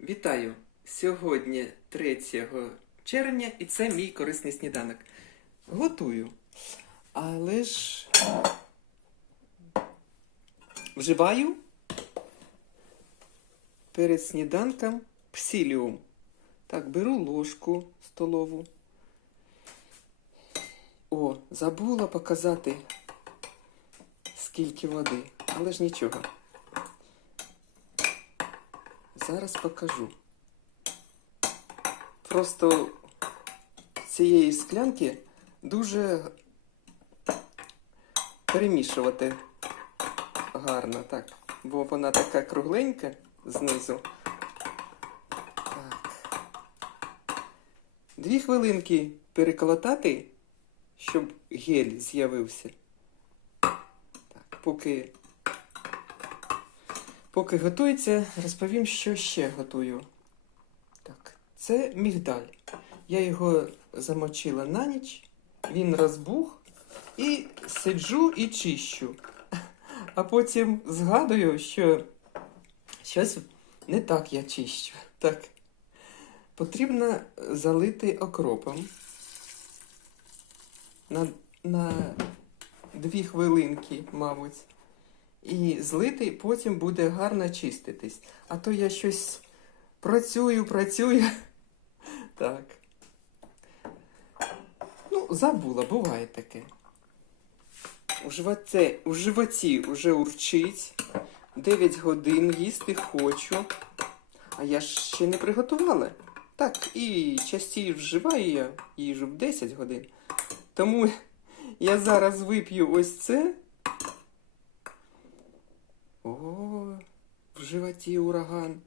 Вітаю! Сьогодні 3 червня і це мій корисний сніданок. Готую. Але ж вживаю перед сніданком псиліум. Так, беру ложку столову. О, забула показати, скільки води, але ж нічого. Зараз покажу. Просто цієї склянки дуже перемішувати гарно, так. Бо вона така кругленька знизу. Так. Дві хвилинки переколотати, щоб гель з'явився. Так, поки Поки готується, розповім, що ще готую. Так, це мігдаль. Я його замочила на ніч, він розбух і сиджу і чищу. А потім згадую, що щось не так я чищу. Так. Потрібно залити окропом на, на дві хвилинки, мабуть і злитий потім буде гарно чиститись. А то я щось працюю, працюю. Так. Ну, забула, буває таке. У животі, у животі вже урчить. 9 годин їсти хочу. А я ж ще не приготувала. Так, і частіше вживаю я їжу в 10 годин. Тому я зараз вип'ю ось це. О, в животі ураган.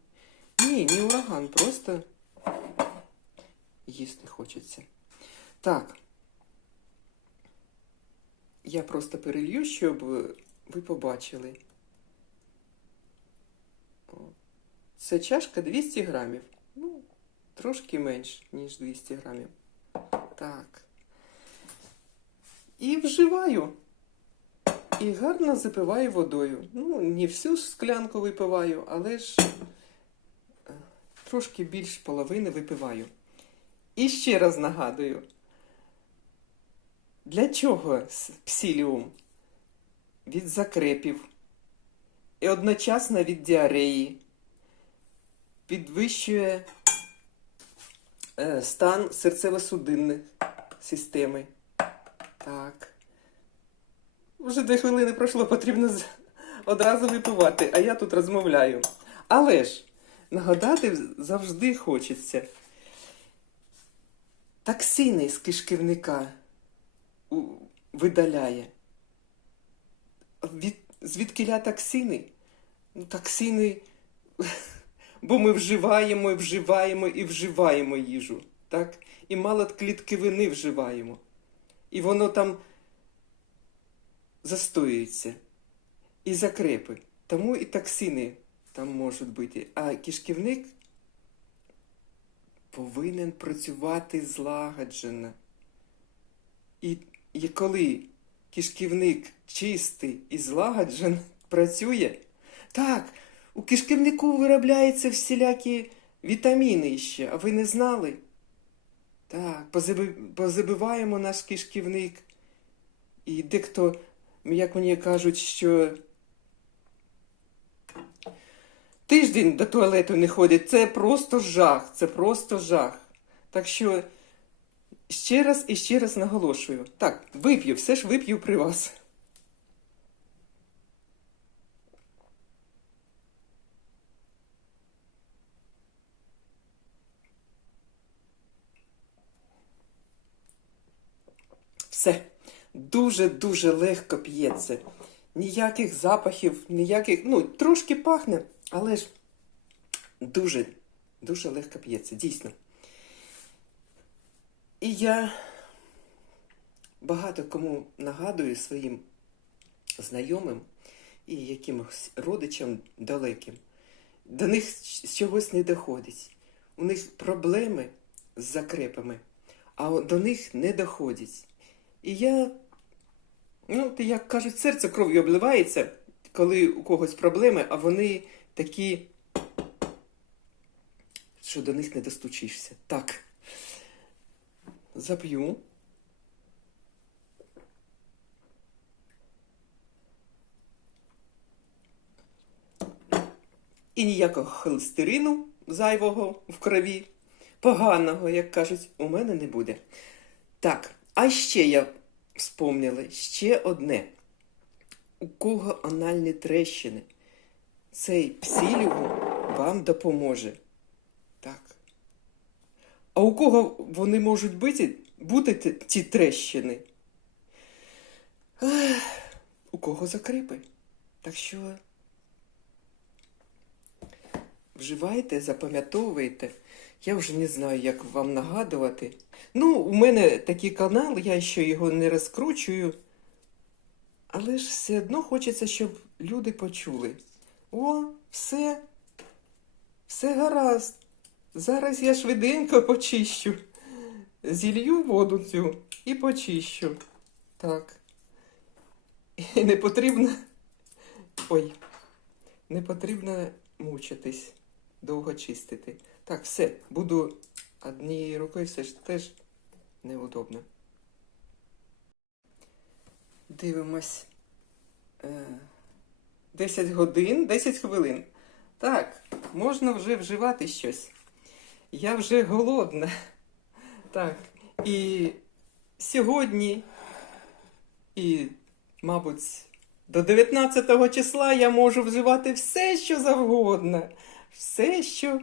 Ні, не ураган, просто їсти хочеться. Так. Я просто перелью, щоб ви побачили. Це чашка 200 грамів. Ну, трошки менш, ніж 200 грамів. Так. І вживаю. І гарно запиваю водою. Ну, не всю склянку випиваю, але ж е, трошки більш половини випиваю. І ще раз нагадую, для чого псиліум? Від закрепів і одночасно від діареї. Підвищує е, стан серцево-судинної системи. Так. Вже дві хвилини пройшло, потрібно одразу випивати, а я тут розмовляю. Але ж нагадати завжди хочеться. Токсини з кишківника видаляє. Від, звідкиля токсини? Ну, бо ми вживаємо, і вживаємо і вживаємо їжу. Так? І мало клітковини вживаємо. І воно там застоюються і закрепи. Тому і токсини там можуть бути. А кишківник повинен працювати злагоджено. І, і коли кишківник чистий і злагоджений працює, так, у кишківнику виробляються всілякі вітаміни ще, а ви не знали? Так, позаби- позабиваємо наш кишківник. І дехто як мені кажуть, що тиждень до туалету не ходить, це просто жах, це просто жах. Так що ще раз і ще раз наголошую. Так, вип'ю, все ж вип'ю при вас. Все. Дуже-дуже легко п'ється. Ніяких запахів, ніяких. Ну, трошки пахне, але ж дуже, дуже легко п'ється, дійсно. І я багато кому нагадую своїм знайомим і якимось родичам далеким. До них чогось не доходить. У них проблеми з закрепами, а до них не доходять. І я, ну, ти як кажуть, серце кров'ю обливається, коли у когось проблеми, а вони такі що до них не достучишся. Так. Зап'ю. І ніякого холестерину зайвого в крові, поганого, як кажуть, у мене не буде. Так, а ще я вспомнила ще одне. У кого анальні трещини, цей псиліум вам допоможе. Так. А у кого вони можуть бути, бути ті трещини? Ех, у кого закрипи. Так що вживайте, запам'ятовуйте. Я вже не знаю, як вам нагадувати. Ну, у мене такий канал, я ще його не розкручую. Але ж все одно хочеться, щоб люди почули. О, все, все гаразд. Зараз я швиденько почищу. Зілью воду цю і почищу. Так. І не потрібно. Ой, не потрібно мучитись, довго чистити. Так, все, буду однією рукою все ж теж неудобно. Дивимось. Е, 10 годин, 10 хвилин. Так, можна вже вживати щось. Я вже голодна. Так, і сьогодні, і, мабуть, до 19 числа я можу вживати все, що завгодно. Все, що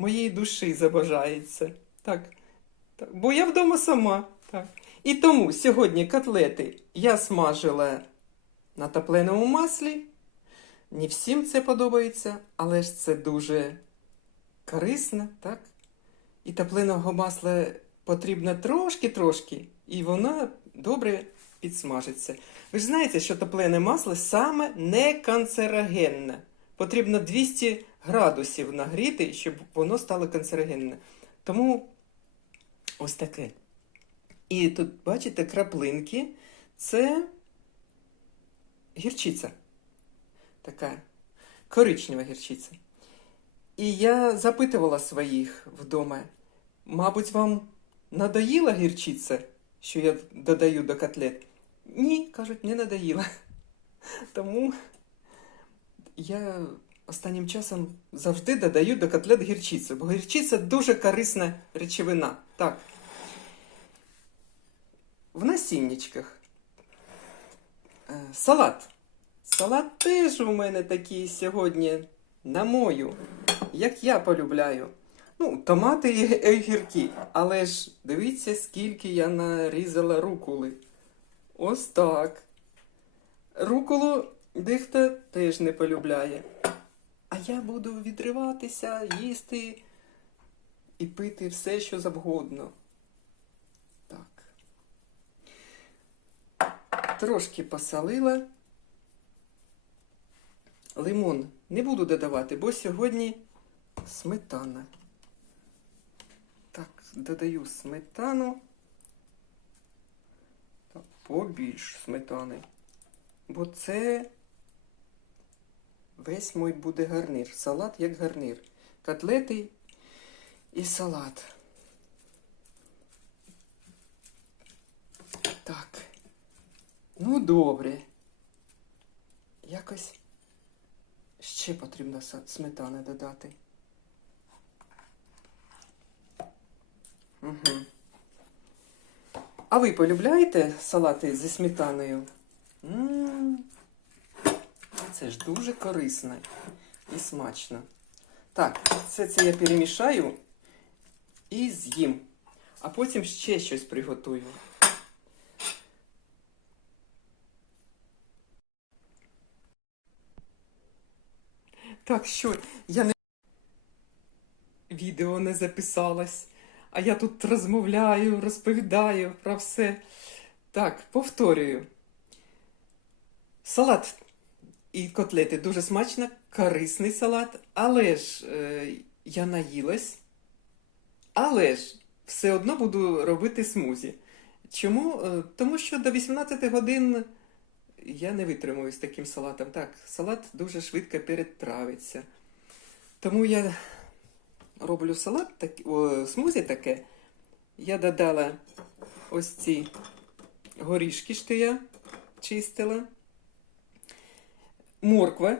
моїй душі забажається. Так, так. Бо я вдома сама. Так. І тому сьогодні котлети я смажила на топленому маслі. Не всім це подобається, але ж це дуже корисно, так? І топленого масла потрібно трошки-трошки, і воно добре підсмажиться. Ви ж знаєте, що топлене масло саме не канцерогенне. Потрібно 200 градусів нагріти, щоб воно стало канцерогенне. Тому ось таке. І тут, бачите, краплинки це гірчиця. Така коричнева гірчиця. І я запитувала своїх вдома, мабуть, вам надоїла гірчиця, що я додаю до котлет? Ні, кажуть, не надоїла. Тому я останнім часом завжди додаю до котлет гірчицю, бо гірчиця дуже корисна речовина. Так. В насінничках. Е, Салат. Салат теж у мене такий сьогодні на мою, як я полюбляю. Ну, томати і огірки. Але ж дивіться, скільки я нарізала руколи. Ось так. Руколу дехто теж не полюбляє. А я буду відриватися, їсти і пити все, що завгодно. Так. Трошки посолила. Лимон не буду додавати, бо сьогодні сметана. Так, додаю сметану. Побільш сметани. Бо це весь мой буде гарнир. Салат як гарнир. Котлети і салат. Так. Ну, добре. Якось ще потрібно сметани додати. Угу. А ви полюбляєте салати зі сметаною? м Це ж дуже корисно і смачно. Так, все це я перемішаю і з'їм. А потім ще щось приготую. Так, що я не відео не записалась, а я тут розмовляю, розповідаю про все. Так, повторюю. Салат і котлети дуже смачно, корисний салат, але ж е, я наїлась, але ж все одно буду робити смузі. Чому? Е, Тому що до 18 годин я не витримую з таким салатом. Так, салат дуже швидко перетравиться. Тому я роблю салат, так, о, смузі таке, я додала ось ці горішки, що я чистила. Морква.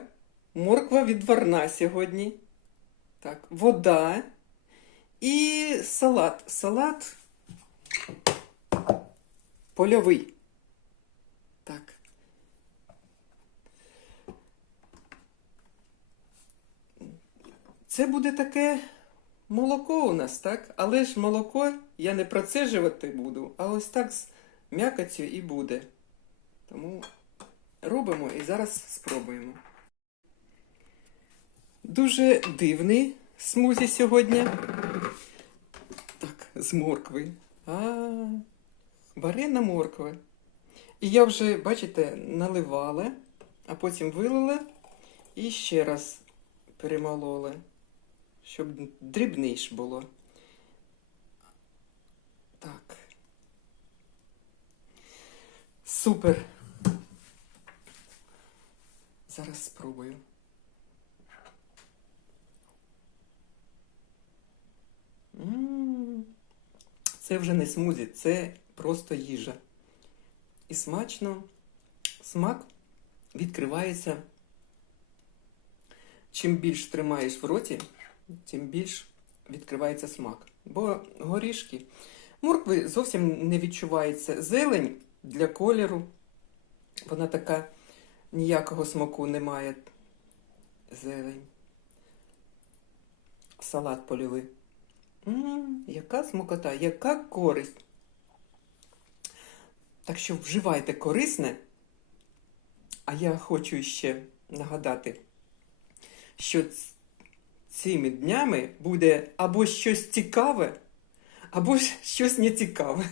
Морква відварна сьогодні. Так, вода і салат. Салат польовий. Так. Це буде таке молоко у нас, так? Але ж молоко я не процежувати буду, а ось так з м'якоттю і буде. Тому робимо і зараз спробуємо. Дуже дивний смузі сьогодні. Так, з моркви. А, варена морква. І я вже, бачите, наливала, а потім вилила і ще раз перемолола, щоб дрібніш було. Так. Супер. Зараз спробую. Це вже не смузі, це просто їжа. І смачно, смак відкривається. Чим більш тримаєш в роті, тим більш відкривається смак. Бо горішки, моркви зовсім не відчувається. Зелень для кольору. Вона така ніякого смаку не має. Зелень. Салат польовий. М, яка смакота, яка користь. Так що вживайте корисне. А я хочу ще нагадати, що цими днями буде або щось цікаве, або щось нецікаве.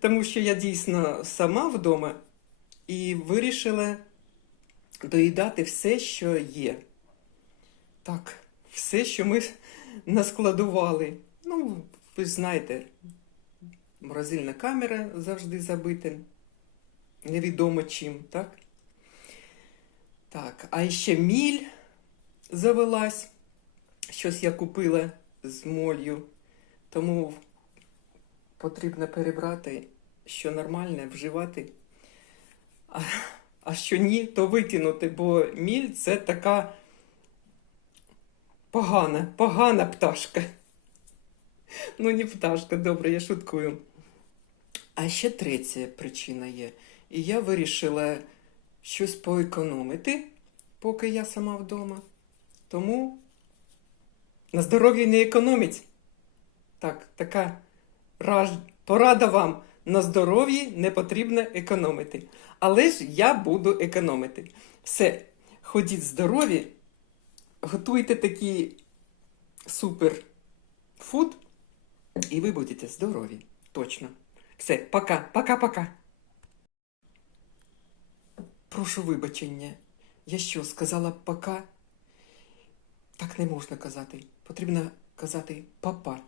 Тому що я дійсно сама вдома і вирішила доїдати все, що є. Так, все, що ми наскладували. Ну, ви знаєте, морозильна камера завжди забита. Невідомо чим, так? Так, а ще міль завелась. Щось я купила з молью. Тому потрібно перебрати, що нормальне, вживати. А, а що ні, то викинути, бо міль це така погана, погана пташка. Ну, не пташка, добре, я шуткую. А ще третя причина є. І я вирішила щось поекономити, поки я сама вдома. Тому на здоров'я не економить. Так, така порада вам. На здоров'ї не потрібно економити. Але ж я буду економити. Все, ходіть здорові, готуйте такий супер фуд, і ви будете здорові. Точно. Все, пока, пока-пока. Прошу вибачення. Я що, сказала пока? Так не можна казати. Потрібно казати папа.